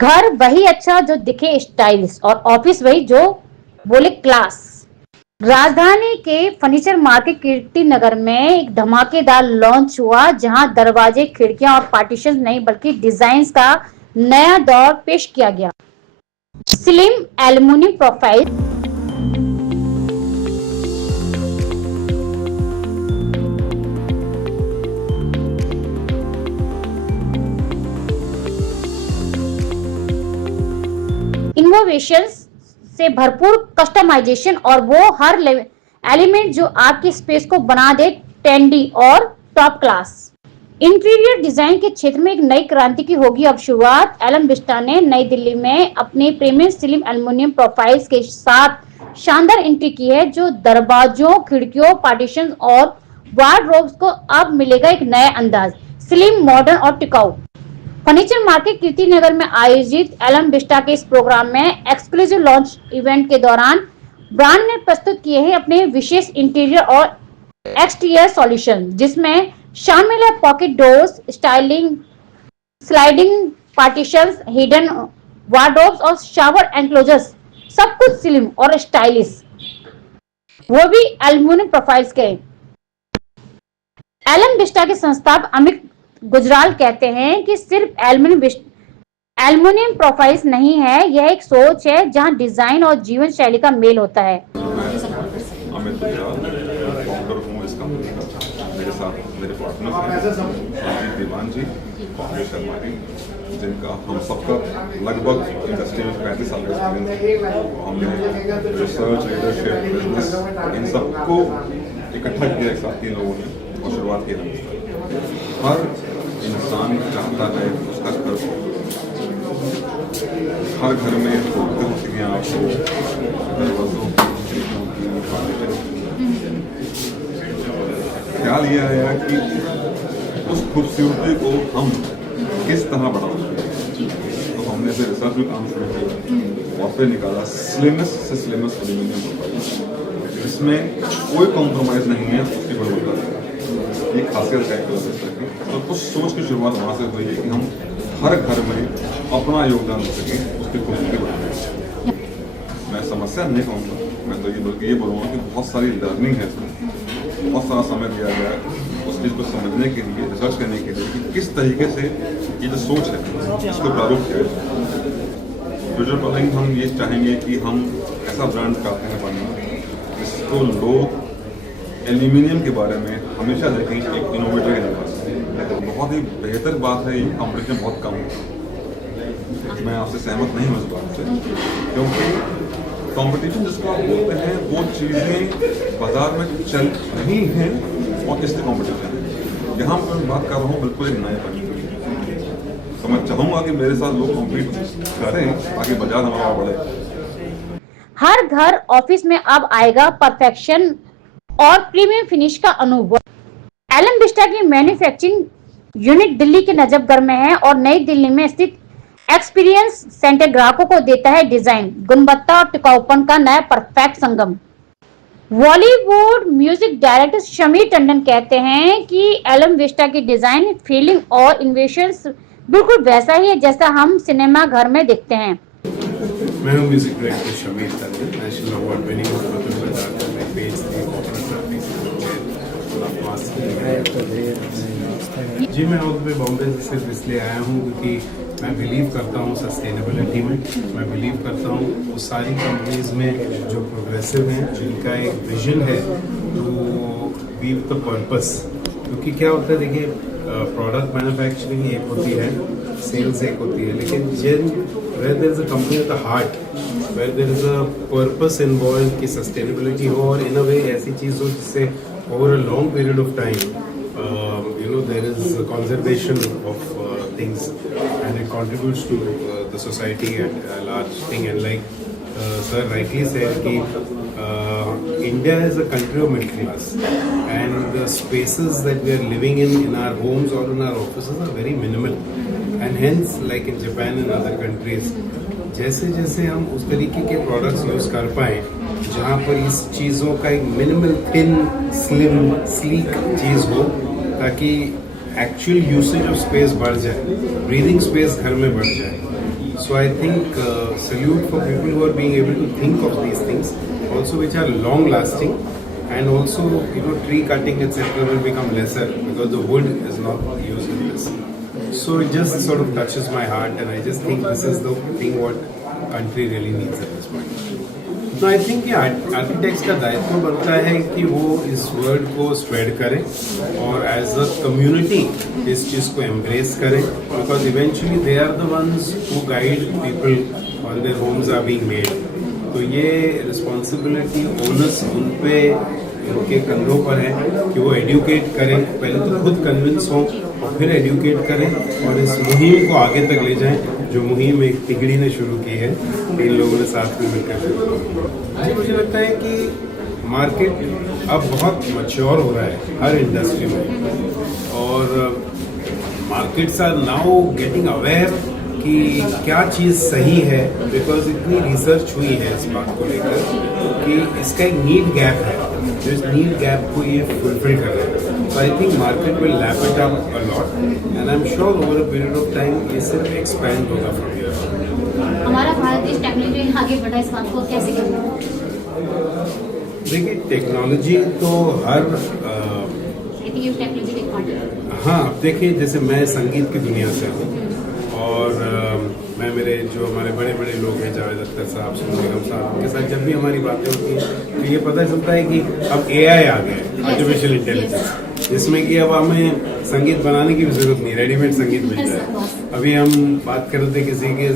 घर वही अच्छा जो दिखे स्टाइलिश और ऑफिस वही जो बोले क्लास। राजधानी के फर्नीचर मार्केट कीर्ति नगर में एक धमाकेदार लॉन्च हुआ जहां दरवाजे, खिड़कियां और पार्टीशन नहीं बल्कि डिजाइन का नया दौर पेश किया गया। स्लिम एल्युमिनियम प्रोफाइल इनोवेशंस से भरपूर कस्टमाइजेशन और वो हर एलिमेंट जो आपकी स्पेस को बना दे ट्रेंडी और टॉप क्लास। इंटीरियर डिजाइन के क्षेत्र में एक नई क्रांति की होगी अब शुरुआत। एलम विस्टा ने नई दिल्ली में अपने प्रीमियम स्लिम एल्युमिनियम प्रोफाइल्स के साथ शानदार एंट्री की है जो दरवाजों, खिड़कियों, पार्टीशन और वार्डरोब्स को अब मिलेगा एक नया अंदाज, स्लिम, मॉडर्न और टिकाऊ। फर्नीचर मार्केट कीर्ति नगर में आयोजित एलम विस्टा के इस प्रोग्राम में एक्सक्लूसिव लॉन्च इवेंट के दौरान ब्रांड ने प्रस्तुत किए हैं अपने विशेष इंटीरियर और एक्सटीरियर सॉल्यूशन, जिसमें शामिल है pocket doors, styling sliding partitions, hidden wardrobes और शावर एनक्लोजर्स। सब कुछ स्लिम और स्टाइलिश, वो भी एल्युमिनियम प्रोफाइल्स के। एलम विस्टा के संस्थापक अमित गुजराल कहते हैं कि सिर्फ एल्युमिनियम प्रोफाइल्स नहीं है, यह एक सोच है जहां डिजाइन और जीवन शैली का मेल होता है। अमित गुजराल फाउंडर हूँ इस कंपनी का। मेरे साथ मेरे पार्टनर हैं दीवान जी, कौशल शर्मा जी, जिनका हम सबका लगभग इंडस्ट्री में 35 साल का एक्सपीरियंस है। हमने रिसर्च, लीडरशिप, बिजनेस इन सबको इकट्ठा किया एक साथ 3 लोगों ने और शुरुआत की। हर इंसान चाहता है उसका घर हो, हर घर में होते होती आपको दरवाजों की, ख्याल यह है कि उस खूबसूरती को हम किस तरह बढ़ा सकते हैं। तो हमने से रिसर्च में काम शुरू किया और फिर निकाला स्लिमेस्ट से स्लिमेस्ट एल्युमिनियम प्रोफाइल, जिसमें कोई कॉम्प्रोमाइज नहीं है उसकी गुणवत्ता। ये खासियत है तो कुछ सोच की शुरुआत वहाँ से हुई है कि हम हर घर में अपना योगदान दे सकें उसकी खूबसूरती बढ़ाने में। मैं समस्या नहीं कहूँगा, मैं तो ये बल्कि ये बोलूँगा कि बहुत सारी लर्निंग है इसमें, बहुत सारा समय दिया गया है उस चीज़ को समझने के लिए, रिसर्च करने के लिए कि किस तरीके से ये जो सोच है इसको प्रारूप किया जाए। फ्यूचर प्लानिंग हम ये चाहेंगे कि हम ऐसा ब्रांड चाहते हैं बनना जिसको लोग एल्यूमिनियम के बारे में हमेशा देखें एक इनोवेटर के नजर। बहुत ही बेहतर बात है, ये कंपटीशन बहुत कम है। मैं आपसे सहमत नहीं हूँ इस बात से, क्योंकि कंपटीशन जिसको आप बोलते हैं वो चीज़ें बाजार में चल रही हैं और इसलिए कंपटीशन है। यहाँ पर मैं बात कर रहा हूँ बिल्कुल एक नए बनी। तो मैं चाहूँगा कि मेरे साथ लोग कम्पीट करें ताकि बाजार हमारा बढ़े। हर घर ऑफिस में अब आएगा परफेक्शन और प्रीमियम फिनिश का अनुभव। एलम विस्टा की मैन्युफैक्चरिंग यूनिट दिल्ली के नजफगढ़ में है और नई दिल्ली में स्थित एक्सपीरियंस सेंटर ग्राहकों को देता है डिजाइन, गुणवत्ता और टिकाऊपन का नया परफेक्ट संगम। बॉलीवुड म्यूजिक डायरेक्टर शमीर टंडन कहते हैं कि एलम विस्टा की डिजाइन, फीलिंग और इन्वेशंस बिल्कुल वैसा ही है जैसा हम सिनेमा घर में देखते हैं। मैं हूँ music director Shamir Tandon, national award winning जी। मैं और बॉम्बे से सिर्फ इसलिए आया हूँ क्योंकि मैं बिलीव करता हूँ सस्टेनेबिलिटी में। मैं बिलीव करता हूँ वो सारी कंपनीज में जो प्रोग्रेसिव हैं, जिनका एक विजन है to be with the purpose. क्योंकि क्या होता है, देखिए प्रोडक्ट मैन्युफैक्चरिंग एक होती है, सेल्स एक होती है, लेकिन where there is a company with a heart, where there is a purpose involved कि sustainability हो और in a way ऐसी चीज़ हो जिससे over a long period of time there is a conservation of things and it contributes to the society at a large thing. And like sir rightly said कि India is a country of middle class and the spaces that we are living in our homes or in our offices are very minimal, and hence like in Japan and other countries जैसे जैसे हम उस तरीके के products use कर पाए जहाँ पर इस चीज़ों का एक मिनिमल थिन स्लिम स्लीक चीज़ हो ताकि एक्चुअल यूसेज ऑफ स्पेस बढ़ जाए, ब्रीदिंग स्पेस घर में बढ़ जाए। So I think salute for people who are being able to think of these things, also which are long lasting, and also tree cutting etc. will become lesser because the wood is not used in this. So it just sort of touches my heart, and I just think this is the thing what country really needs at this point. तो I think ये architects का दायित्व बनता है कि वो इस word को स्प्रेड करें और एज अ कम्युनिटी इस चीज़ को एम्ब्रेस करें, because eventually they are the ones who guide people on their homes are being made. तो ये रिस्पॉन्सिबिलिटी ओनर्स उन पे उनके कंधों पर है कि वो एडुकेट करें, पहले तो खुद कन्विंस हों और फिर एडुकेट करें और इस मुहिम को आगे तक ले जाएं, जो मुहिम एक तिगड़ी ने शुरू की है, 3 लोगों ने साथ में मिलकर शुरू की. मुझे लगता है कि मार्केट अब बहुत मैच्योर हो रहा है हर इंडस्ट्री में, और markets are now getting aware कि क्या चीज़ सही है, बिकॉज इतनी रिसर्च हुई है इस बात को लेकर कि इसका एक नीड गैप है, जो इस नीड गैप को ये फुलफिल कर रहे हैं. So I think market will lap it up a lot, and I'm sure over a period of time ये सिर्फ expand होगा from here on. हमारा भारत देश टेक्नोलॉजी में आगे बढ़ा, इस बात को कैसे करना? देखिए टेक्नोलॉजी तो हर टेक्नोलॉजी के पार्ट है. हाँ, अब देखिए जैसे मैं संगीत की दुनिया से हूँ, और मैं मेरे जो हमारे बड़े बड़े लोग हैं, जावेद अख्तर साहब, सोनू निगम साहब, उनके साथ जब भी हमारी बातें होती हैं तो ये पता चलता है कि अब AI आ गया है, आर्टिफिशियल इंटेलिजेंस, जिसमें कि अब हमें संगीत बनाने की भी जरूरत नहीं, रेडीमेड संगीत मिल जाए. अभी हम बात कर रहे थे किसी के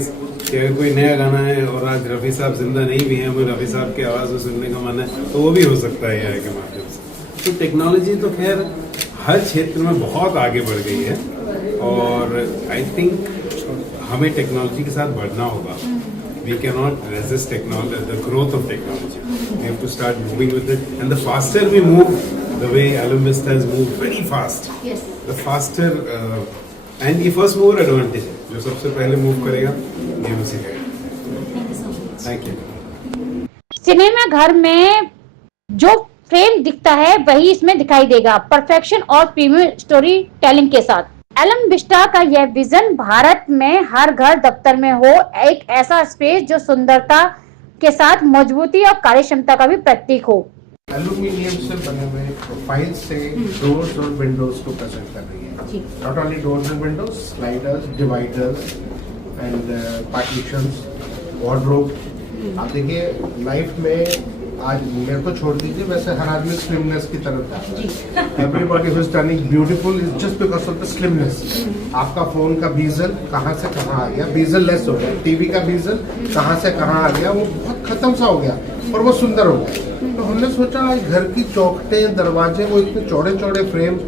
कि अगर कोई नया गाना है और आज रफ़ी साहब जिंदा नहीं भी हैं, हमें रफ़ी साहब की आवाज़ में सुनने का मन है, तो वो भी हो सकता है AI के माध्यम से. तो टेक्नोलॉजी तो खैर हर क्षेत्र में बहुत आगे बढ़ गई है, और आई थिंक हमें टेक्नोलॉजी के साथ बढ़ना होगा. We cannot resist the growth of technology. We have to start moving with it, and the faster we move, the way Alumbist has moved very fast. Yes. The faster and ये first mover advantage है, जो सबसे पहले move करेगा ये उसी का. Thank you so much. Thank you. Cinema घर में जो फ्रेम दिखता है वही इसमें दिखाई देगा, परफेक्शन और प्रीमियम स्टोरी टेलिंग के साथ. एलमविस्टा का यह विजन भारत में हर घर दफ्तर में हो, एक ऐसा स्पेस जो सुंदरता के साथ मजबूती और कार्यक्षमता का भी प्रतीक हो. एल्यूमिनियम से बने हुए प्रोफाइल से डोर्स और विंडोज को प्रेजेंट कर रही है. Not only doors and Windows, sliders, dividers and partitions, wardrobe. आप देखिए लाइफ में आज मेरे को छोड़ दीजिए, वैसे हर आदमी स्लिमनेस की तरफ जाता है. Everybody who is turning beautiful is just because of the slimness. आपका फोन का बीजल कहाँ से कहाँ आ गया, बीजल लेस हो गया. टीवी का बीजल कहाँ से कहाँ आ गया, वो बहुत खत्म सा हो गया और वो सुंदर हो गया. तो हमने सोचा घर की चौखटें, दरवाजे, वो इतने चौड़े चौड़े फ्रेम,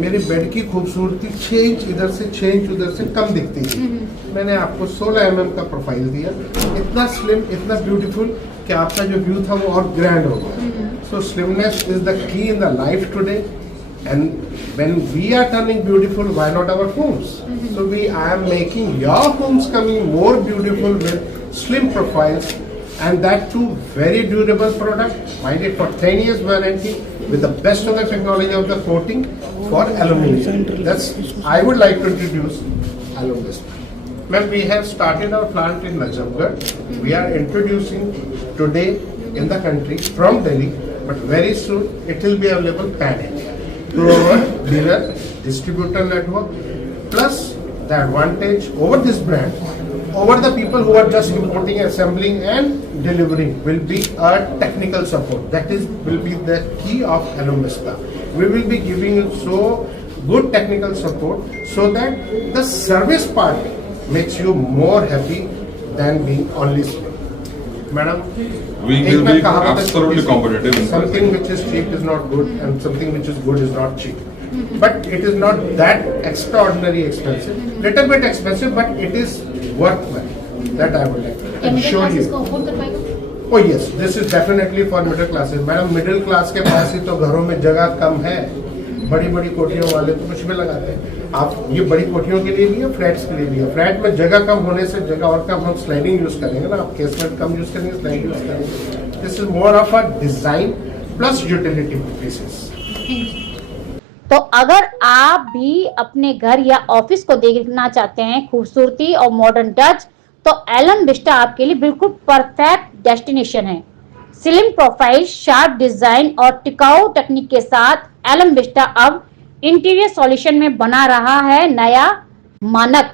मेरी बेड की खूबसूरती 6 इंच इधर से 6 इंच उधर से कम दिखती थी. मैंने आपको 16 mm का प्रोफाइल दिया, इतना स्लिम, इतना ब्यूटीफुल कि आपका जो व्यू था वो और ग्रैंड हो गया. सो slimness is the key in the life today, and when we are turning beautiful, why not our homes? So I am making your homes coming more beautiful with slim profiles, and that too very durable product, minded for 10 years warranty with the best of the technology of the coating for aluminum. That's I would like to introduce Alumbist. Well, we have started our plant in Najafgarh. We are introducing today in the country from Delhi, but very soon it will be available pan India through our dealer distributor network. Plus the advantage over this brand, over the people who are just importing, assembling and delivering, will be our technical support. That will be the key of Alumbista. We will be giving you so good technical support so that the service part makes you more happy than being only slow. Madam, We will be absolutely competitive in something which is cheap is not good and something which is good is not cheap. But it is not that extraordinary expensive. Little bit expensive, but it is worth money. That I would like to assure you. Oh yes, this is definitely for middle classes. Madam middle class के पास ही तो घरों में जगह कम है. बड़ी बड़ी कोठियों वाले तो कुछ भी लगाते हैं. आप ये बड़ी कोठियों के लिए भी है, फ्लैट्स के लिए भी है. फ्लैट में जगह कम होने से जगह और कम, हम स्लाइडिंग यूज करेंगे ना, आप केसमेंट कम यूज करेंगे, स्लाइड यूज करेंगे. This is more of a design plus utility pieces. तो अगर आप भी अपने घर या ऑफिस को देखना चाहते हैं खूबसूरती और मॉडर्न टच, तो एलन विस्टा आपके लिए बिल्कुल परफेक्ट डेस्टिनेशन है। स्लिम प्रोफाइल, शार्प डिजाइन और टिकाऊ टेक्निक के साथ एलन विस्टा अब इंटीरियर सॉल्यूशन में बना रहा है नया मानक।